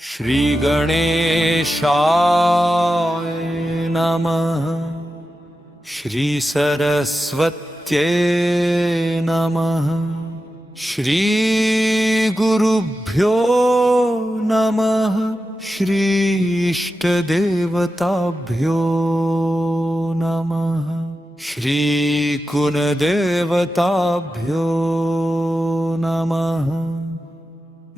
श्री गणेशाय नमः। श्री सरस्वत्यै नमः। श्री गुरुभ्यो नमः। श्री इष्टदेवताभ्यो नमः। श्री कुलदेवताभ्यो नमः।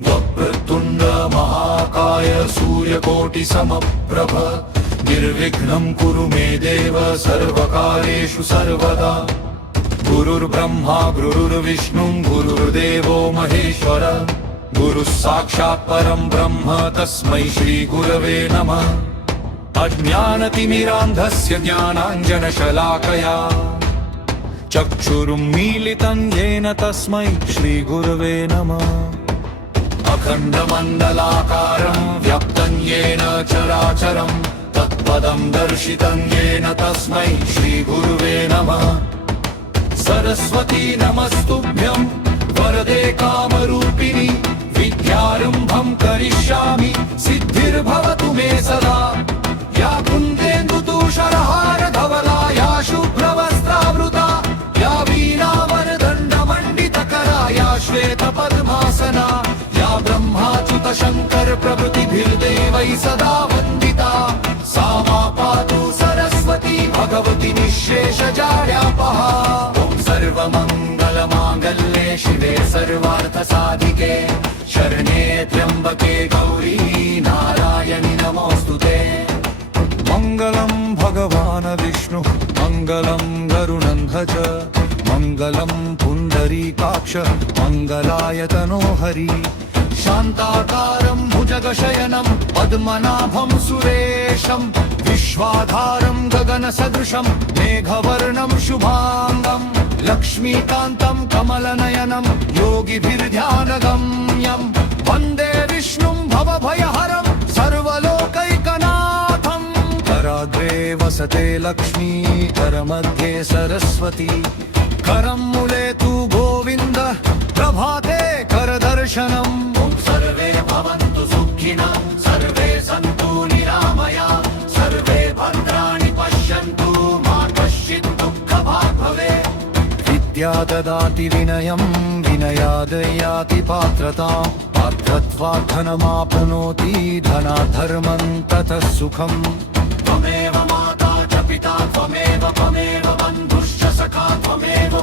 वक्रतुण्ड महाकाय सूर्यकोटि समप्रभ निर्विघ्नं कुरु मे देव सर्वकार्येषु सर्वदा। गुरुर्ब्रह्मा गुरुर्विष्णु गुरुर्देवो महेश्वर गुरुः साक्षात् परं ब्रह्म तस्मै श्री गुरवे नमः। अज्ञानतिमिरान्धस्य ज्ञानाञ्जनशलाकया चक्षुरुन्मीलितं येन तस्मै श्री गुरवे नमः। अखण्डमण्डलाकारं व्याप्तं येन चराचरं तत्पदं दर्शितं येन तस्मै श्री गुरुवे नमः। सरस्वती नमस्तुभ्यं वरदे कामरूपिणि विद्यारम्भं करिष्यामि सिद्धिर्भवतु मे सदा। या कुन्देन्दुतूषारहारधवला या शुभ्रवस्त्रावृता या वीणावरदण्डमण्डितकरा या श्वेतपद्मासना या ब्रह्माच्युतशङ्कर प्रभृतिभिर्देवैः सदा वन्दिता सा मा पातु सरस्वती भगवती निःशेषजाड्यापहा। ॐ सर्वमङ्गलमाङ्गल्ये शिवे सर्वार्थसाधिके शरण्ये त्र्यम्बके गौरी नारायणि नमोऽस्तुते। मङ्गलं भगवान् विष्णु मङ्गलं गरुडध्वज मङ्गलं पुण्डरीकाक्ष मङ्गलायतनो हरि। शान्ताकारं भुजगशयनं पद्मनाभं सुरेशं विश्वाधारं गगनसदृशं मेघवर्णं शुभाङ्गं लक्ष्मीकान्तं कमलनयनं योगिभिर्ध्यानगम्यं वन्दे विष्णुं भवभयहरं सर्वलोकैकनाथं। कराग्रे वसते लक्ष्मी करमध्ये सरस्वती करं मूले तु गोविन्द प्रभाते करदर्शनम्। ॐ सर्वे भवन्तु सुखिनः सर्वे सन्तु निरामया सर्वे भद्राणि पश्यन्तु मा कश्चित् दुःखभाग् भवेत्। विद्या ददाति विनयं विनयाद् याति पात्रताम् पात्रत्वात् धनमाप्नोति धनात् धर्मं ततः सुखम्। त्वमेव माता च पिता त्वमेव बन्धुश्च सखा त्वमेव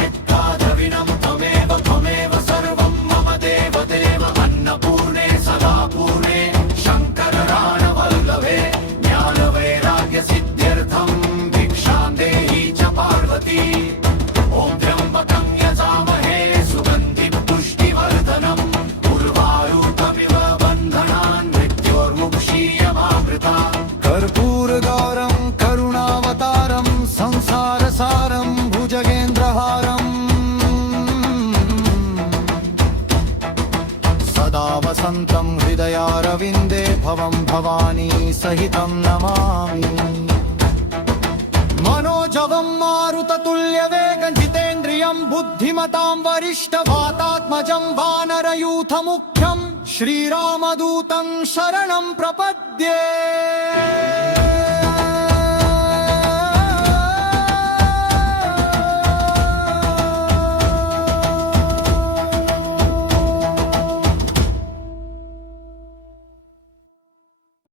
हित्वा द्रविणं त्वमेव सर्वं मम देव अन्नपूर्णे सदा पूर्णे शङ्करराणवल्लभे ज्ञानवैराग्यसिद्ध्यर्थं भिक्षां देहि च पार्वती। ॐ त्र्यम्बकं यजामहे सुगन्धिं पुष्टिवर्धनम् उर्वारुकमिव बन्धनान् मृत्योर्मुक्षीयमामृता। कर्पूरगौरं करुणावतारं संसारसारं भुजगेन्द्रहारम् सदा वसन्तं हृदयारविन्दे भवं भवानी सहितं नमामि। मनोजवं मारुततुल्यवेगं जितेन्द्रियं बुद्धिमतां वरिष्ठवातात्मजं वानरयूथमुख्यं श्रीरामदूतं शरणं प्रपद्ये।